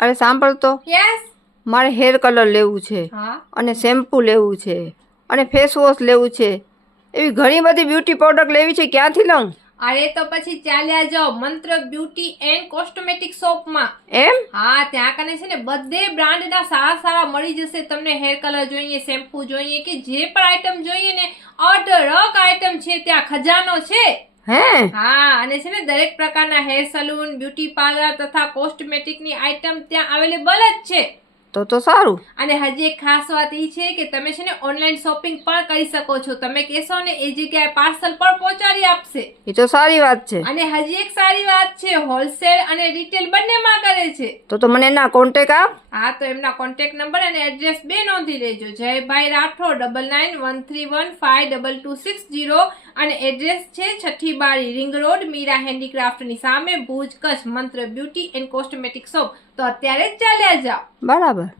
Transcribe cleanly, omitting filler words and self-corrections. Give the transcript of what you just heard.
અરે સાંભળ તો, યસ. મારે હેર કલર લેવું છે હા. અને શેમ્પૂ લેવું છે અને ફેસ વોશ લેવું છે, એવી ઘણી બધી બ્યુટી પ્રોડક્ટ લેવી છે, ક્યાંથી લઉં? અરે તો પછી ચાલ્યા જાઓ મંત્ર બ્યુટી એન્ડ કોસ્મેટિક શોપમાં. એમ? હા, ત્યાં કને છે ને બધે બ્રાન્ડના સારા સારા મળી જશે તમને. હેર કલર જોઈએ, શેમ્પૂ જોઈએ કે જે પણ આઈટમ જોઈએ ને, અઢળક આઈટમ છે ત્યાં, ખજાનો છે. હે? હા, અને છે ને દરેક પ્રકારના હેર સલૂન, બ્યુટી પાર્લર તથા કોસ્મેટિકની આઈટમ ત્યાં અવેલેબલ જ છે. તો સારું. અને હજી એક ખાસ વાત એ છે કે તમે છે ને ઓનલાઈન શોપિંગ પણ કરી શકો છો. તમે કહેશો ને એ જગ્યાએ પાર્સલ પણ પહોંચાડી આપશે. એ તો સારી વાત છે. અને હજી એક સારી વાત છે, હોલસેલ અને રિટેલ બંનેમાં કરે છે. તો મને એના કોન્ટેક આપ. હા, તો એમના કોન્ટેક્ટ નંબર અને એડ્રેસ બે નોંધી લેજો. જયભાઈ રાઠોડ 9913152260 અને એડ્રેસ છે 6ઠી બારી રિંગ રોડ મીરા હેન્ડીક્રાફ્ટની સામે ભુજ કચ્છ મંત્ર બ્યુટી એન્ડ કોસ્મેટિક શોપ. તો અત્યારે જ ચાલ્યા જાઓ. બરાબર.